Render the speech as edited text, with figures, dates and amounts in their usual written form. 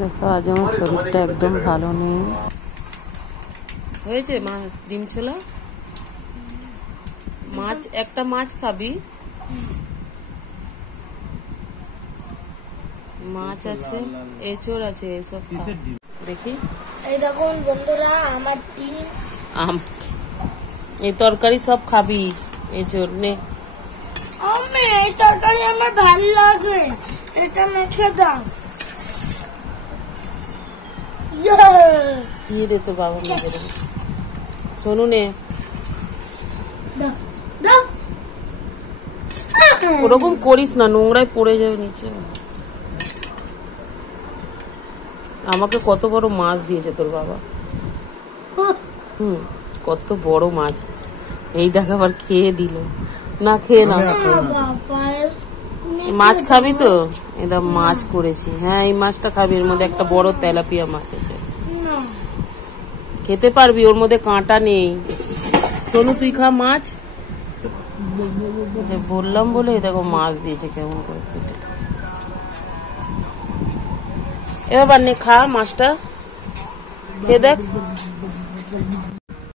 দেখো আজ আমার শরীরটা একদম ভালো নেই। হয়েছে মা ডিম ছোলা? মাছ একটা মাছ খাবি? মাছ আছে, এঁচড় আছে, এসব দেখি। এই দেখুন বন্ধুরা আমার ডিম, এই তরকারি সব খাবি? এঁচড় নে। আমি এই তরকারি আমার ভালো লাগে, এটা মেখে দাও। দিয়ে দে তো বাবা মেখে দেবে। শোনু নে, ওরকম করিস না, নোংরায় পড়ে যাবে নিচে। আমাকে কত বড় মাছ দিয়েছে তোর বাবা। কত বড় মাছ, এই দেখ আবার খেয়ে দিল। না খেয়ে না, মাছ খাবি তো? এটা মাছ করেছি, হ্যাঁ এই মাছটা খাবি। এর মধ্যে একটা বড় তেলাপিয়া মাছ আছে, খেতে পারবি, ওর মধ্যে কাঁটা নেই। শোনু তুই খা মাছ। বললাম বলে দেখো মাছ দিয়েছে কেমন করে খেতে। এবার নে খা মাছটা, খেয়ে দেখ।